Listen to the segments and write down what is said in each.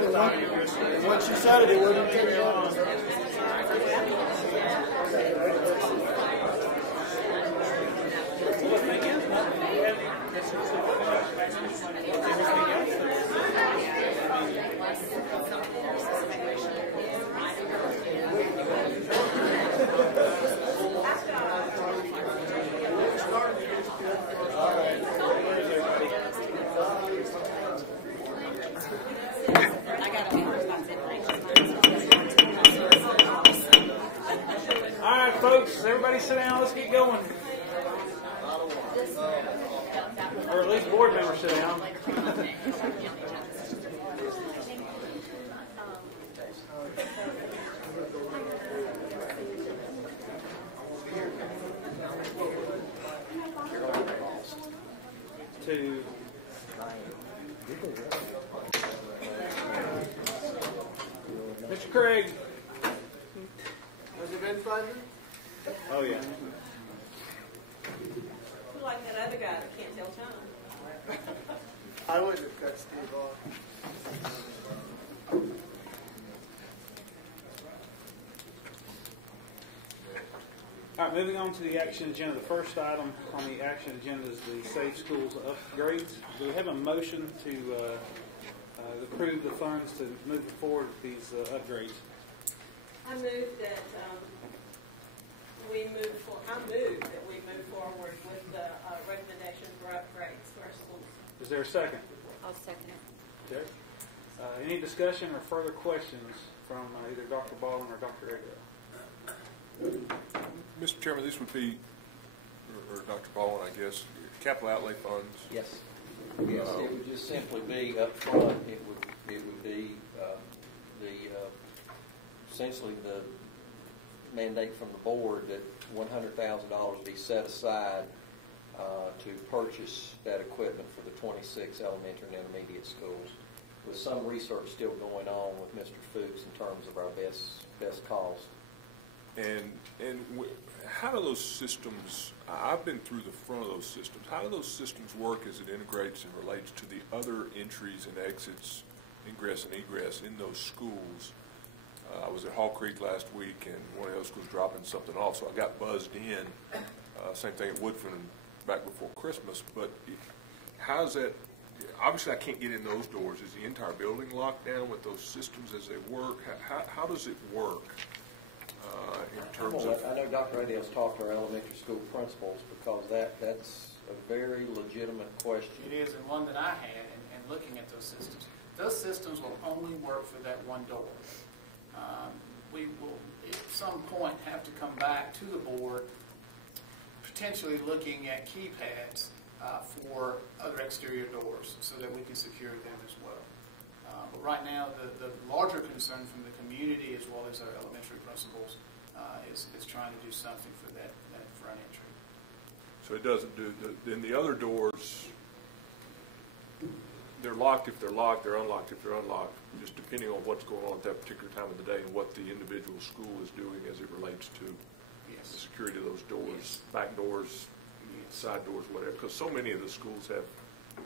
Once you said it wouldn't take me on. Folks, everybody sit down. Let's get going. Or at least board members sit down. To Mr. Craig. Has it been fun? Oh, yeah. You're like that other guy that can't tell time. I wouldn't have cut Steve off. All right, moving on to the action agenda. The first item on the action agenda is the Safe Schools upgrades. Do we have a motion to approve the funds to move forward with these upgrades? I move that we move forward with the recommendation for upgrades to our schools. Is there a second? I'll second it. Okay. Any discussion or further questions from either Dr. Baldwin or Dr. Eggo? Mr. Chairman, this would be, or Dr. Baldwin, I guess, capital outlay funds. Yes. Yes, it would just simply be up front. It would be essentially the mandate from the board that $100,000 be set aside to purchase that equipment for the 26 elementary and intermediate schools, with some research still going on with Mr. Fuchs in terms of our best cost. And how do those systems, I've been through the front of those systems, how do those systems work as it integrates and relates to the other entries and exits, ingress and egress in those schools? I was at Hall Creek last week, and one of those schools dropping something off, so I got buzzed in. Same thing at Woodfin back before Christmas. But how's that? Obviously, I can't get in those doors. Is the entire building locked down with those systems as they work? How does it work in terms of? I know Dr. Adele's talked to our elementary school principals, because that's a very legitimate question. It is, and one that I had in looking at those systems. Those systems will only work for that one door. We will at some point have to come back to the board, potentially looking at keypads for other exterior doors so that we can secure them as well. But right now, the larger concern from the community as well as our elementary principals is trying to do something for that front entry. So it doesn't do, then the other doors, they're locked if they're locked, they're unlocked if they're unlocked, just depending on what's going on at that particular time of the day and what the individual school is doing as it relates to the security of those doors, back doors, side doors, whatever. Because so many of the schools have,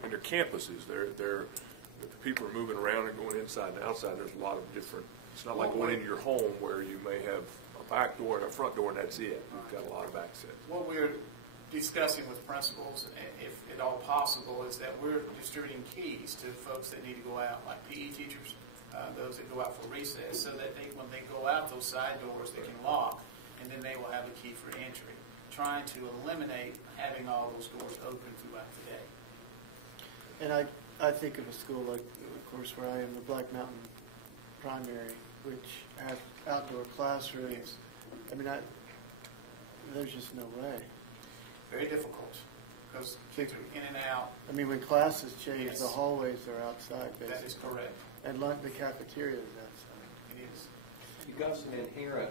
in their campuses, if the people are moving around and going inside and outside, there's a lot of different, it's not like going into your home where you may have a back door and a front door and that's it. You've got a lot of access. What we're discussing with principals, if at all possible, is that we're distributing keys to folks that need to go out, like PE teachers, those that go out for recess, so that when they go out those side doors, they can lock, and then they will have a key for entry, trying to eliminate having all those doors open throughout the day. And I think of a school like, of course, where I am, the Black Mountain Primary, which has outdoor classrooms. I mean, there's just no way. Very difficult, because kids are in and out. I mean, when classes change, the hallways are outside, basically. That is correct. And the cafeteria is outside. It is. You've got some inherent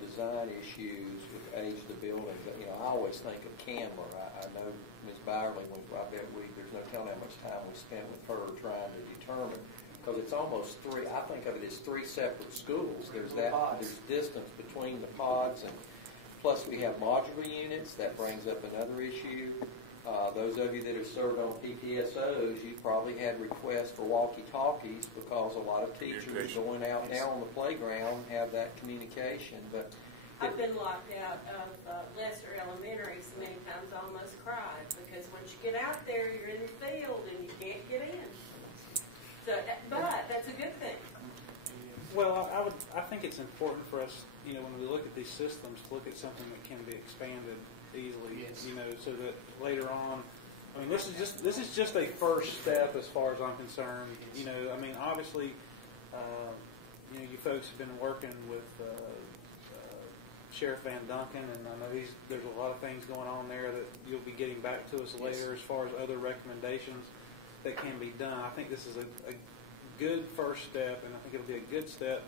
design issues with age of the building. But, I always think of Campbell. I know Ms. Byerly, when I bet there's no telling how much time we spent with her trying to determine, because it's almost three. I think of it as three separate schools. There's distance between the pods, and plus we have modular units. That brings up another issue. Those of you that have served on PPSOs, you probably had requests for walkie-talkies because a lot of teachers going out now on the playground have that communication. But I've been locked out of Lester Elementary so many times I almost cried because once you get out there, you're in the field and you can't get in. So, but that's a good thing. Well, I think it's important for us, when we look at these systems, to look at something that can be expanded easily. Yes. So that later on, this is just a first step as far as I'm concerned. Obviously, you folks have been working with Sheriff Van Duncan, and I know there's a lot of things going on there that you'll be getting back to us later as far as other recommendations that can be done. I think this is a good first step, and I think it'll be a good step.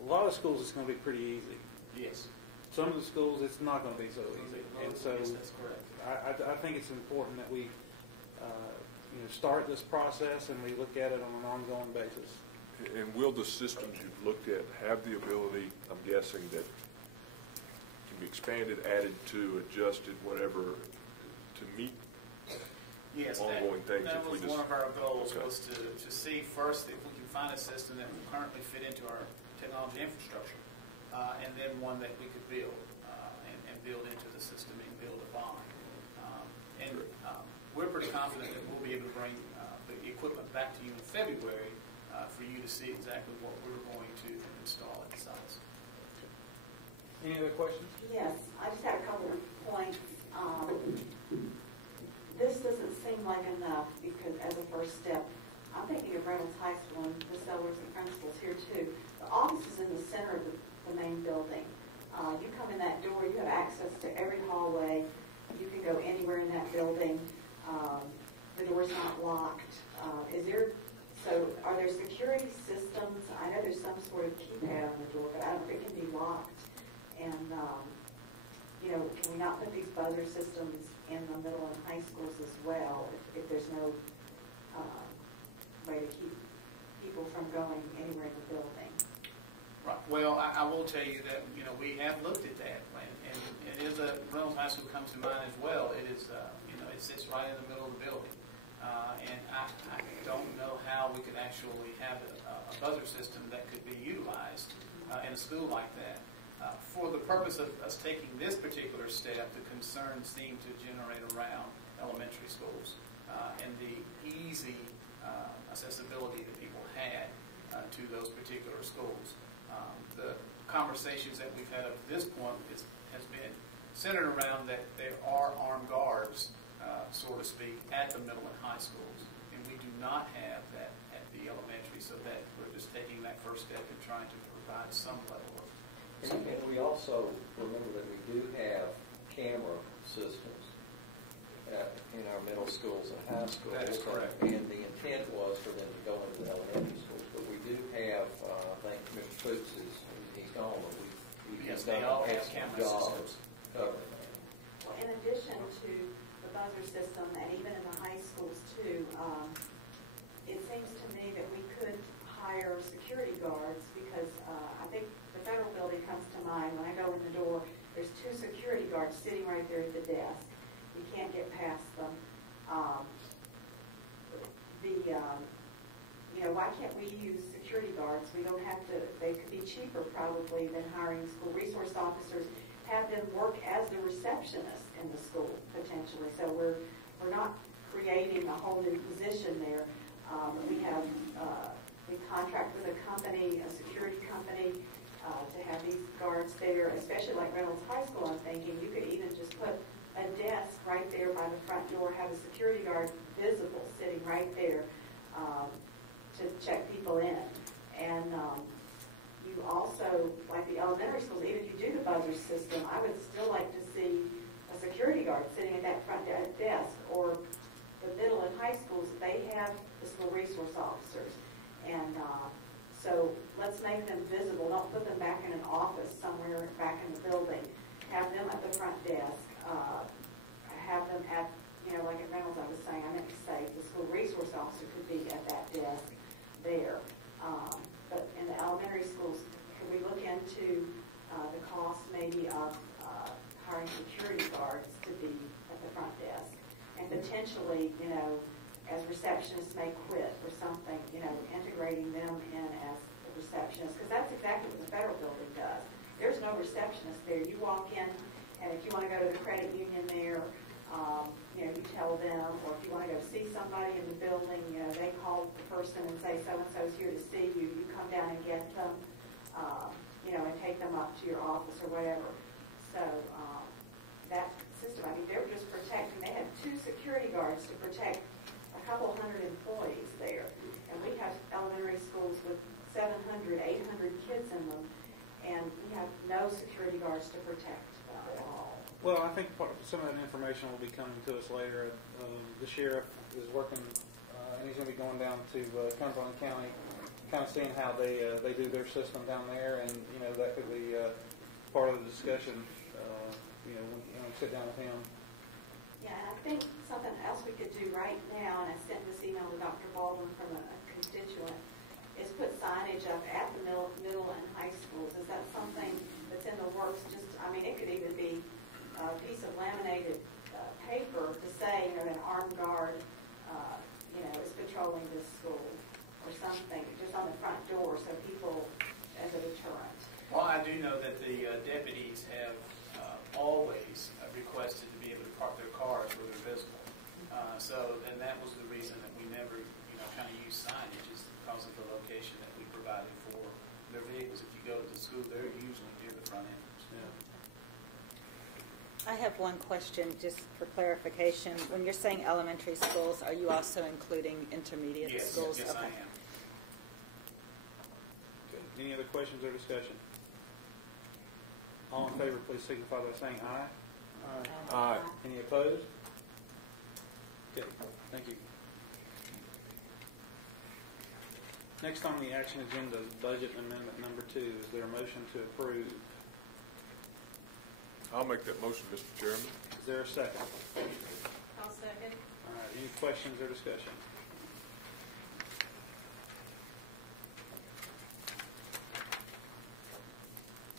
A lot of schools, it's going to be pretty easy. Yes. Some of the schools, it's not going to be so easy. And so yes, that's correct. I think it's important that we start this process and we look at it on an ongoing basis. And will the systems you've looked at have the ability, I'm guessing, that can be expanded, added to, adjusted, whatever, to meet Yes, ongoing things? that if we was just, one of our goals, okay. was to see first if we can find a system that will currently fit into our technology infrastructure, and then one that we could build and build into the system and build upon. We're pretty confident that we'll be able to bring the equipment back to you in February for you to see exactly what we're going to install at the sites. Any other questions? Yes, I just had a couple of points. This doesn't seem like enough because as a first step, I'm thinking of Reynolds High School and the sellers and principals here too. The office is in the center of the main building. You come in that door, you have access to every hallway. You can go anywhere in that building. The door's not locked. Are there security systems? I know there's some sort of keypad on the door, but I don't think it can be locked. And, can we not put these buzzer systems in the middle and high schools as well if there's no way to keep people from going anywhere in the building? Right. Well, I will tell you that we have looked at that, and it is Reynolds High School comes to mind as well. It is it sits right in the middle of the building, and I don't know how we could actually have a buzzer system that could be utilized in a school like that. For the purpose of us taking this particular step, the concerns seem to generate around elementary schools and the easy accessibility that people had to those particular schools. The conversations that we've had up to this point has been centered around that there are armed guards, so to speak, at the middle and high schools, and we do not have that at the elementary, so that we're just taking that first step in trying to provide some level of And we also remember that we do have camera systems in our middle schools and high schools. That is correct. And the intent was for them to go into the elementary schools. But we do have, I think Mr. Fuchs he's gone, but we've Yes, done they all an have excellent camera job systems. covering that. Well, in addition to the buzzer system, and even in the high schools too, it seems to me that we could hire security guards because I think the federal building comes to mind. When I go in the door, there's 2 security guards sitting right there at the desk. You can't get past them. Why can't we use security guards? We don't have to. They could be cheaper probably than hiring school resource officers. Have them work as the receptionist in the school potentially. So we're not creating a whole new position there. We contract with a company, a security company, to have these guards there, especially like Reynolds High School. I'm thinking you could even just put a desk right there by the front door, have a security guard visible sitting right there to check people in. And you also, like the elementary schools, even if you do the buzzer system, I would still like to see a security guard sitting at that front desk. Or the middle and high schools, they have the school resource officers. And so let's make them visible. Don't put them back in an office somewhere back in the building. Have them at the front desk. Have them at, like at Reynolds I was saying, I meant to say the school resource officer could be at that desk there. But in the elementary schools, could we look into the cost maybe of hiring security guards to be at the front desk? potentially, as receptionists may quit or something, integrating them in as a receptionist, because that's exactly what the federal building does. There's no receptionist there. You walk in, and if you want to go to the credit union there, you tell them, or if you want to go see somebody in the building, they call the person and say, so-and-so's here to see you. You come down and get them, and take them up to your office or whatever. So that system, they were just protecting. They had 2 security guards to protect a couple hundred employees there. And we have elementary schools with 700, 800 kids in them, and we have no security guards to protect them at all. Well, I think some of that information will be coming to us later. The sheriff is working, and he's going to be going down to Cumberland County, kind of seeing how they do their system down there, and that could be part of the discussion. When we sit down with him. Yeah, and I think something else we could do right now, and I sent this email to Dr. Baldwin from a constituent, is put signage up at the middle and high schools. Is that something that's in the works? It could even be a piece of laminated paper to say, an armed guard, is patrolling this school or something, just on the front door, so people, as a deterrent. Well, I do know that the deputies have always requested to be able to park their cars where they're visible. And that was the reason that we never, kind of use signage, is because of the location that we provided for their vehicles. If you go to the school, they're usually near the front entrance. I have one question just for clarification. When you're saying elementary schools, are you also including intermediate schools? Yes, I am. Okay. Any other questions or discussion? All in favor, please signify by saying aye. Aye. Any opposed? Okay, thank you. Next on the action agenda is budget amendment number 2. Is there a motion to approve? I'll make that motion, Mr. Chairman. Is there a second? I'll second. All right, any questions or discussion?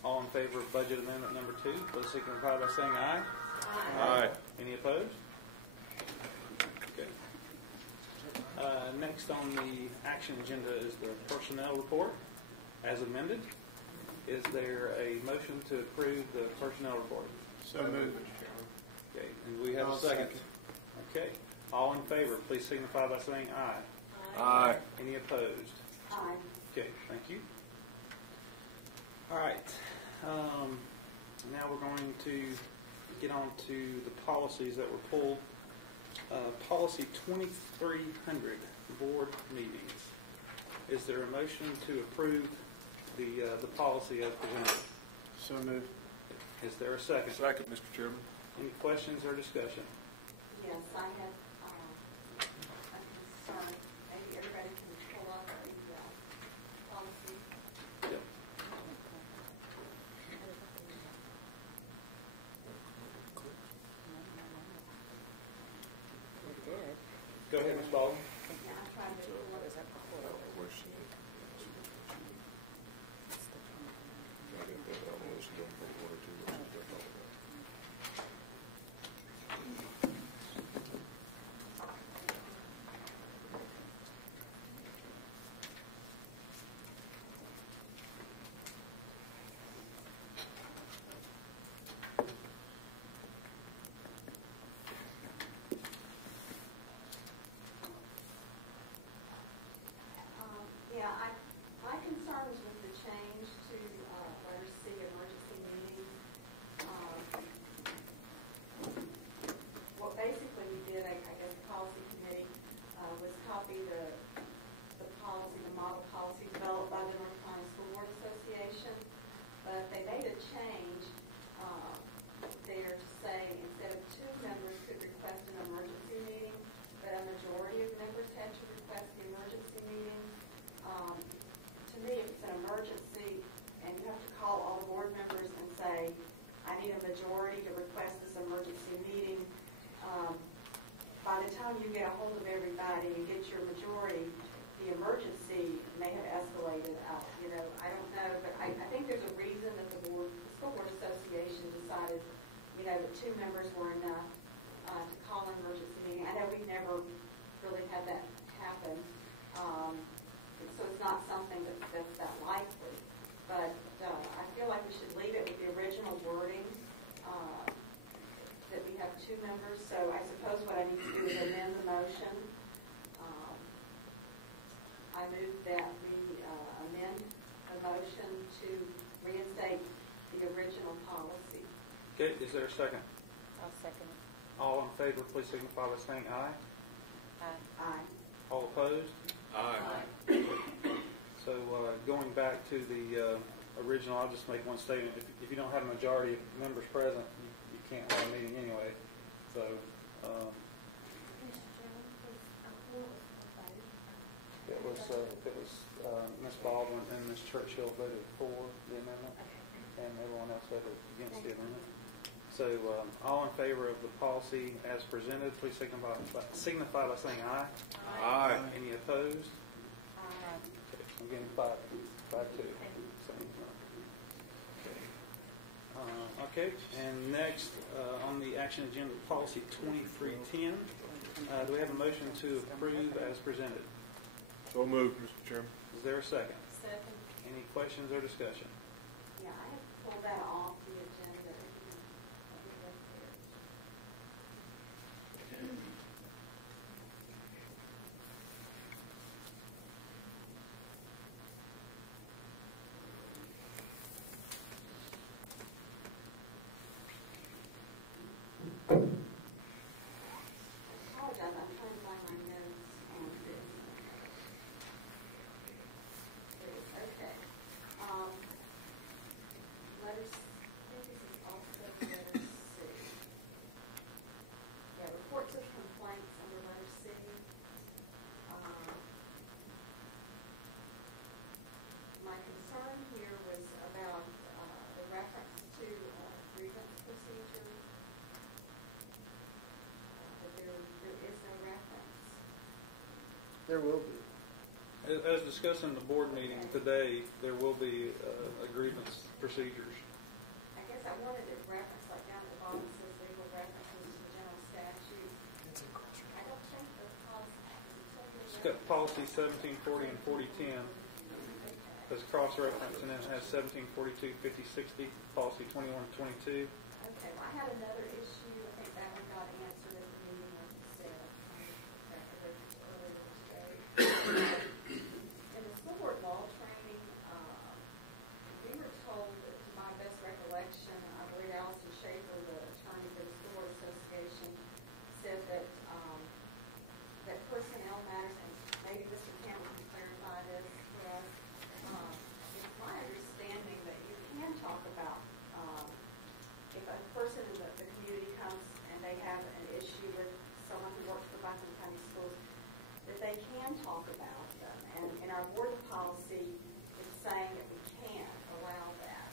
All in favor of budget amendment number 2, please signify by saying aye. Aye. Any opposed? Okay. Next on the action agenda is the personnel report as amended. Is there a motion to approve the personnel report? So moved, Mr. Chairman. Okay, and we have a second. Okay. All in favor, please signify by saying aye. Aye. Any opposed? Aye. Okay, thank you. All right. Now we're going to get on to the policies that were pulled. Policy 2300, board meetings. Is there a motion to approve the policy as presented? So moved. Is there a second? Second, Mr. Chairman. Any questions or discussion? Yes, I have a concern. Maybe everybody can pull up the policy. Yep. Go ahead, Ms. Baldwin. Yeah, I'm trying to pull up. My concern was with the change to letter C, emergency meetings. What basically we did, I guess the policy committee was copy the policy, the model policy developed by the North Carolina School Board Association, but they made a change there to say instead of 2 members could request an emergency meeting, but a majority of members had to request the emergency meeting. To me, if it's an emergency and you have to call all the board members and say, I need a majority to request this emergency meeting, by the time you get a hold of everybody and get your majority, the emergency may have escalated out. I don't know, but I think there's a reason that the School Board Association decided, that 2 members were enough to call an emergency meeting. I know we two members, so I suppose what I need to do is amend the motion. I move that we amend the motion to reinstate the original policy. Okay, is there a second? I'll second it. All in favor, please signify by saying aye. Aye. Aye. All opposed? Aye. So going back to the original, I'll just make one statement. If you don't have a majority of members present, you can't have a meeting anyway. So it was Ms. Baldwin and Ms. Churchill voted for the amendment, and everyone else voted against the amendment. So all in favor of the policy as presented, please signify by saying aye. Aye. Any opposed? Aye. Okay, I'm getting 5-2. Okay, and next on the action agenda, policy 2310. Do we have a motion to approve as presented? So moved, Mr. Chairman. Is there a second? Second. Any questions or discussion? Yeah, I have pulled that off the agenda. I apologize, I'm trying to find my notes on this. Okay. Letters, I think this is also letter C. Yeah, reports of complaints under letter C. My concern here was about the reference to grievance procedures. But there is no reference. There will be. As discussed in the board meeting today, there will be a grievance procedures. I guess I wanted it referenced, like down at the bottom it says legal references to general statutes. I don't think the policy. It's got policy 1740 and 4010 as cross-reference, and then it has 1742, 5060, policy 2122. Okay, well, I had another issue. I think that one got answered at the meeting like you said. Earlier today. In the school board law training, we were told, that, to my best recollection, I believe Allison Schaefer, the attorney for the School Board Association, said that that personnel matters, and maybe Mr. Campbell can clarify this for us. It's my understanding that you can talk about if a person in the community comes and they have an issue with someone who works for Buncombe County Schools, that they can talk about them. And in our board policy, it's saying that we can't allow that.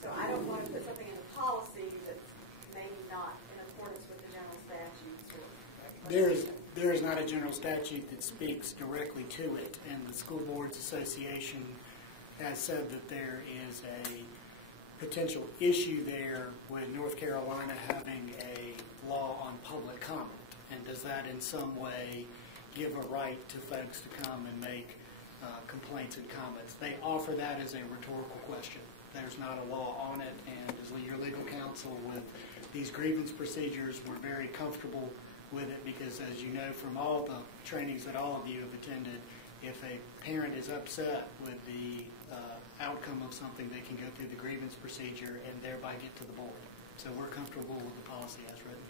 So I don't want to put something in the policy that's maybe not in accordance with the general statutes. There is not a general statute that speaks directly to it, and the School Boards Association has said that there is a potential issue there with North Carolina having a law on public comment. And does that in some way give a right to folks to come and make complaints and comments? They offer that as a rhetorical question. There's not a law on it, and as your legal counsel with these grievance procedures, we're very comfortable with it because, as you know from all the trainings that all of you have attended, if a parent is upset with the outcome of something, they can go through the grievance procedure and thereby get to the board. So we're comfortable with the policy as written.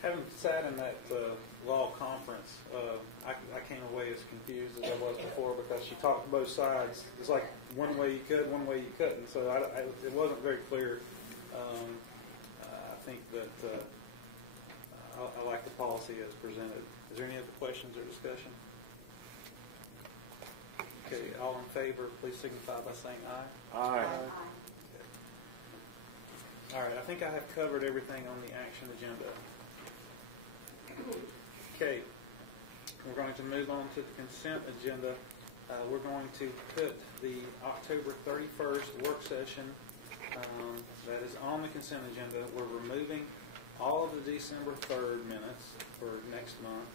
Having sat in that law conference, I came away as confused as I was before because she talked to both sides. It's like one way you could, one way you couldn't. So it wasn't very clear. I think that I like the policy as presented. Is there any other questions or discussion? Okay, all in favor, please signify by saying aye. Aye. All right, I think I have covered everything on the action agenda. Okay, we're going to move on to the consent agenda. We're going to put the October 31st work session that is on the consent agenda. We're removing all of the December 3rd minutes for next month.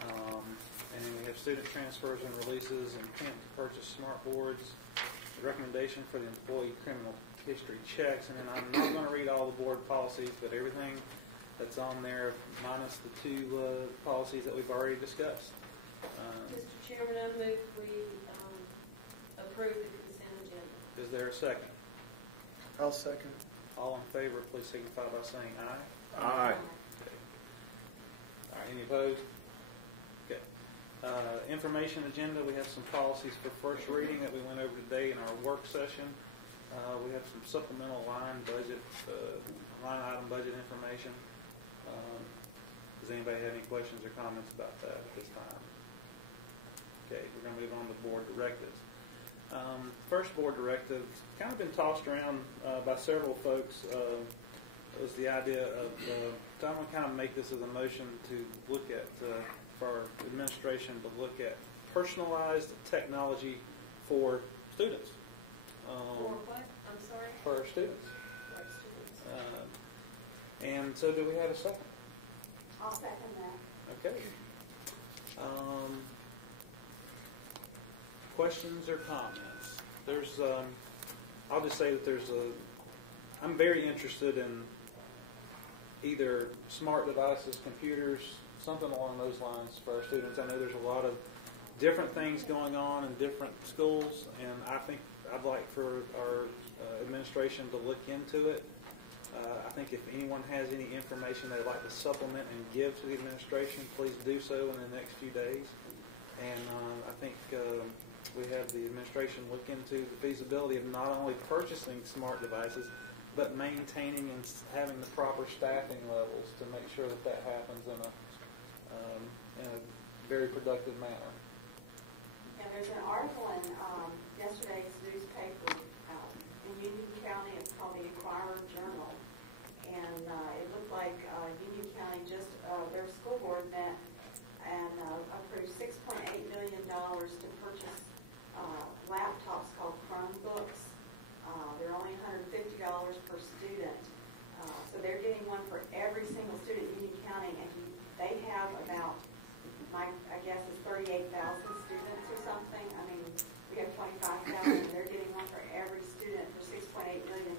And then we have student transfers and releases, intent to purchase smart boards, the recommendation for the employee criminal history checks, and then I'm not going to read all the board policies, but everything that's on there minus the two policies that we've already discussed. Mr. Chairman, I move we approve the consent agenda. Is there a second? I'll second. All in favor, please signify by saying aye. Aye. All right, any opposed? Okay. Information agenda, we have some policies for first reading that we went over today in our work session. We have some supplemental line item budget information. Does anybody have any questions or comments about that at this time? Okay, we're going to move on to board directives. First board directive, kind of been tossed around by several folks, was the idea of, so I'm going to kind of make this as a motion to look at, for our administration, to look at personalized technology for students. For what? I'm sorry? For our students. For our students. And so do we have a second? I'll second that. Okay. Questions or comments? There's, I'll just say that I'm very interested in either smart devices, computers, something along those lines for our students. I know there's a lot of different things going on in different schools, and I think I'd like for our administration to look into it. I think if anyone has any information they'd like to supplement and give to the administration, please do so in the next few days. And I think we have the administration look into the feasibility of not only purchasing smart devices, but maintaining and having the proper staffing levels to make sure that that happens in a very productive manner. And there's an article in yesterday's newspaper in Union County. It's called the Inquirer Journal. And it looked like Union County just, their school board met and approved $6.8 million to purchase laptops called Chromebooks. They're only $150 per student. So they're getting one for every single student in Union County, and they have about, I guess it's 38,000 students or something. I mean, we have 25,000, and they're getting one for every student for $6.8 million.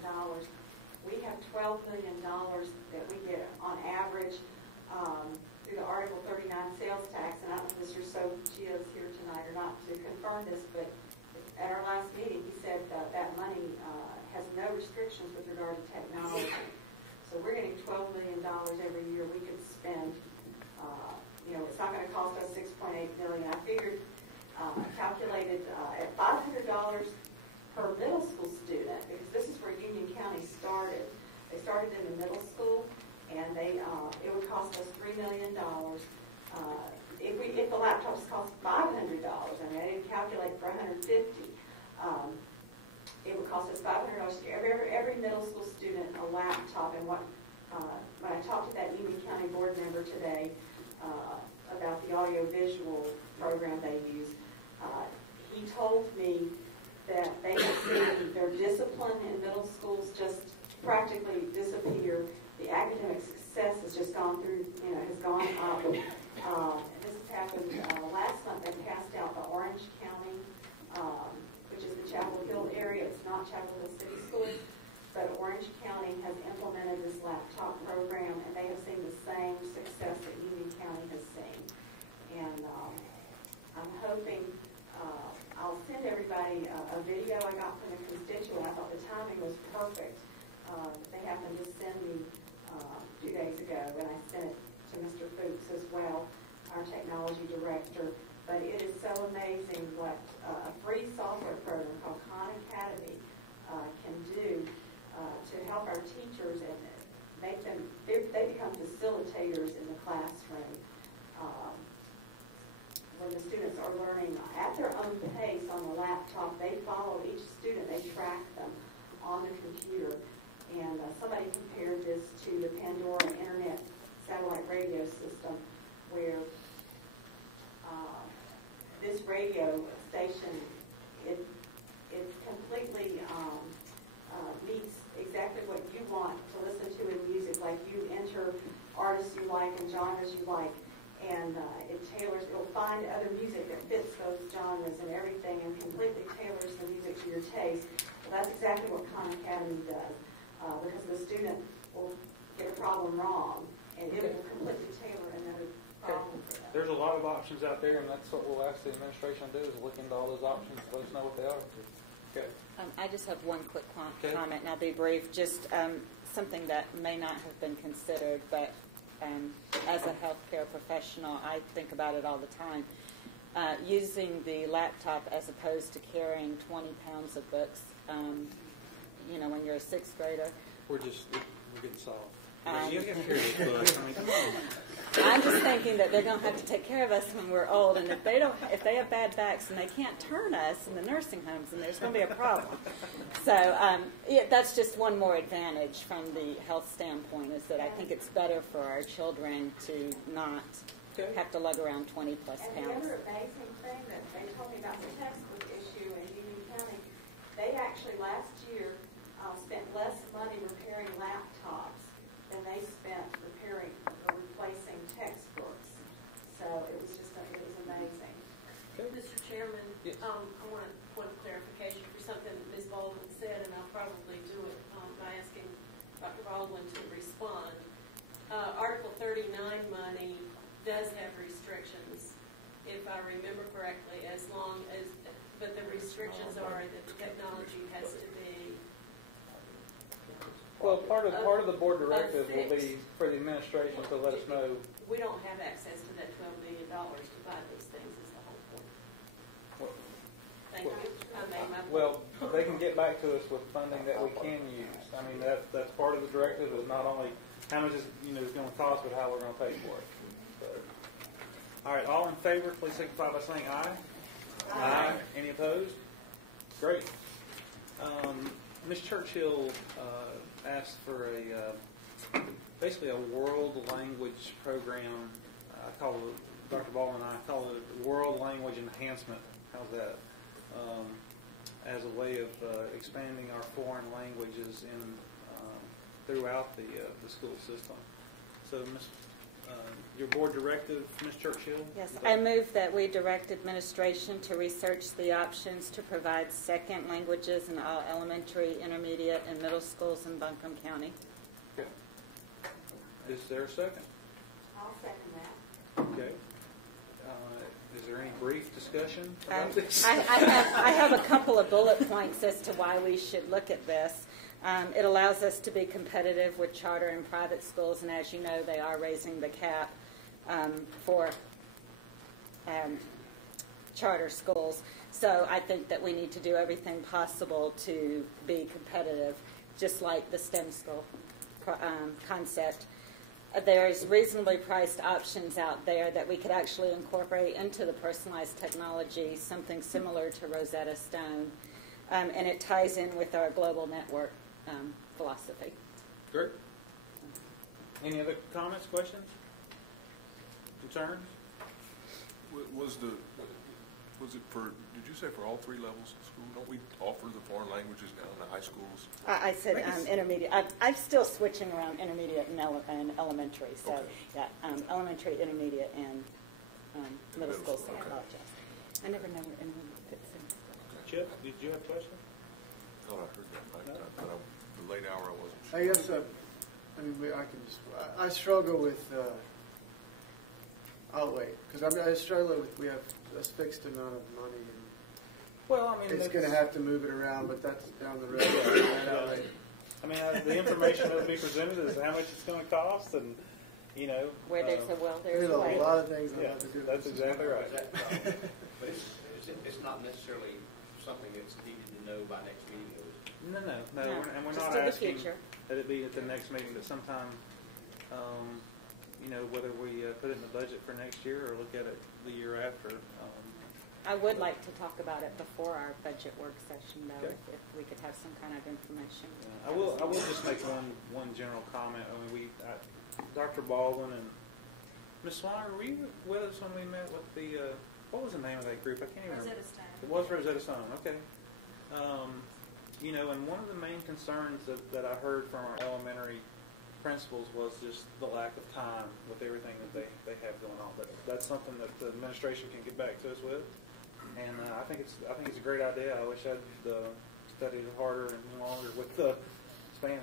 We have $12 million that we get on average through the Article 39 sales tax. And I don't know if Mr. Sochia is here tonight or not to confirm this, but at our last meeting, he said that money has no restrictions with regard to technology. So we're getting $12 million every year we could spend. It's not going to cost us $6.8 million. I figured, calculated at $500 per middle school student, because this is where Union County started. They started in the middle school, and it would cost us $3 million. If the laptops cost $500, I mean, I didn't calculate for $150. It would cost us $500 to give every middle school student a laptop. And when I talked to that Union County board member today about the audio-visual program they use, he told me that they have seen their discipline in middle schools just practically disappear. The academic success has just gone through, has gone up. This has happened last month. They passed out the Orange County, which is the Chapel Hill area. It's not Chapel Hill City Schools, but Orange County has implemented this laptop program, and they have seen the same success that Union County has seen. And I'm hoping, I'll send everybody a video I got from a constituent. I thought the timing was perfect. They happened to send me 2 days ago, and I sent it to Mr. Fuchs as well, our technology director. But it is so amazing what a free software program called Khan Academy can do to help our teachers and make them, they become facilitators in the classroom. When the students are learning at their own pace on the laptop, they follow each student, they track them on the computer. And somebody compared this to the Pandora Internet satellite radio system, where this radio station, it completely meets exactly what you want to listen to in music. Like, you enter artists you like and genres you like, and it'll find other music that fits those genres and everything, and completely tailors the music to your taste. Well, that's exactly what Khan Academy does, because the student will get a problem wrong, and it will completely tailor another problem for them. There's a lot of options out there, and that's what we'll ask the administration to do, is look into all those options, let us know what they are. Okay. I just have one quick Okay. comment, and I'll be brief. Just something that may not have been considered, but as a healthcare professional, I think about it all the time. Using the laptop as opposed to carrying 20 pounds of books, when you're a sixth grader. We're getting soft. You have to carry this book. I mean, come on. I'm just thinking that they're going to have to take care of us when we're old, and if they have bad backs and they can't turn us in the nursing homes, then there's going to be a problem. So that's just one more advantage from the health standpoint, is that I think it's better for our children to not have to lug around 20 plus And pounds. the other amazing thing that they told me about the textbook issue in Union County, they actually last year spent less money repairing laptops than they spent repairing or replacing textbooks. So it was amazing. Mr. Chairman, Yes. I want a point of clarification for something that Ms. Baldwin said, and I'll probably do it by asking Dr. Baldwin to respond. Article 39 money does have restrictions, if I remember correctly, but the restrictions are that the technology has to be. Well, part of the board directive will be for the administration to let us know. We don't have access to that $12 million to buy these things, is the whole point. Thank you. I made my point. Well, they can get back to us with funding that we can use. I mean, that's part of the directive, is not only how much is going to cost, but how we're going to pay for it. So, all right, all in favor, please signify by saying aye. Aye. Any opposed? Great. Ms. Churchill asked for basically a world language program. Dr. Baldwin and I call it world language enhancement. How's that? As a way of expanding our foreign languages throughout the school system. So, your board directive, Ms. Churchill? Yes, I move that we direct administration to research the options to provide second languages in all elementary, intermediate, and middle schools in Buncombe County. Okay. Is there a second? I'll second that. Okay. Is there any brief discussion about this? I have a couple of bullet points as to why we should look at this. It allows us to be competitive with charter and private schools, and as you know, they are raising the cap for charter schools. So I think that we need to do everything possible to be competitive, just like the STEM school concept. There's reasonably priced options out there that we could actually incorporate into the personalized technology, something similar to Rosetta Stone, and it ties in with our global network philosophy. Great. Any other comments, questions, concerns? Was it for, did you say for all three levels of school? Don't we offer the foreign languages now in the high schools? I said intermediate. I'm still switching around intermediate and elementary. So, Okay. yeah, elementary, intermediate, and middle school. So I apologize. I never know where intermediate fits in. Chip, did you have a question? I thought I heard that last time, but the late hour I wasn't sure. I guess, I struggle with, I'll wait, because I struggle with, we have a fixed amount of money, and Well, I mean, it's going to have to move it around, but that's down the road. I mean, the information that will be presented is how much it's going to cost, and Where there's a will, there's There's a a way. lot of things I yeah, have to do. that's exactly right. But it's not necessarily something that's needed to know by next meeting. No. No, We're just not in the asking future. that it be at the next meeting, but sometime, whether we put it in the budget for next year or look at it the year after. I would like to talk about it before our budget work session, though, Okay. if we could have some kind of information. I will just make one general comment. I mean, Dr. Baldwin and Ms. Swanner, were you with us when we met with the what was the name of that group? I can't even remember. Rosetta Stone. It was Rosetta Stone. Okay. And one of the main concerns that I heard from our elementary principals was just the lack of time with everything that they have going on. But that's something that the administration can get back to us with. And I think it's a great idea. I wish I'd studied it harder and longer with the Spanish,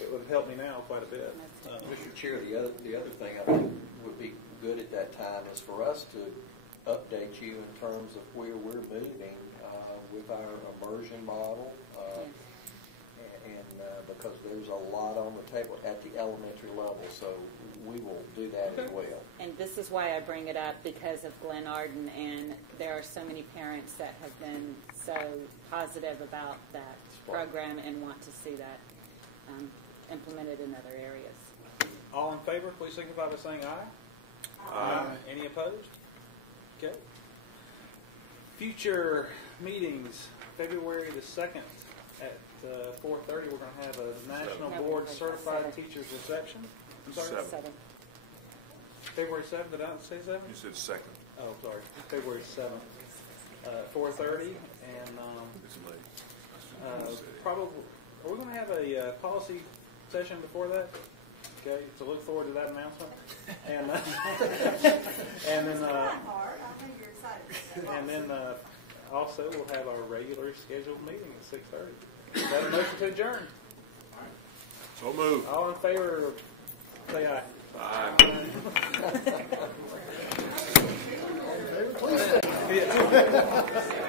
it would have helped me now quite a bit. Mr. Chair, the other thing I think would be good at that time is for us to update you in terms of where we're moving with our immersion model, and because there's a lot on the table at the elementary level, so we will do that as well. And this is why I bring it up, because of Glen Arden, and there are so many parents that have been so positive about that program and want to see that implemented in other areas. All in favor, please signify by saying aye. Aye. Any opposed? Okay. Future meetings, February the 2nd at 4:30. We're going to have a National Board Certified Teachers Reception. I'm sorry? 7. February 7th, did I say 7? You said second. Oh, sorry. February 7th, 4:30, and It's late. probably, are we going to have a policy session before that? Okay, so look forward to that announcement. And and then hard. I think you're excited. and then also we'll have our regular scheduled meeting at 6:30. Is that a motion to adjourn? So moved. All in favor, say aye. Aye. Please stay. Yeah.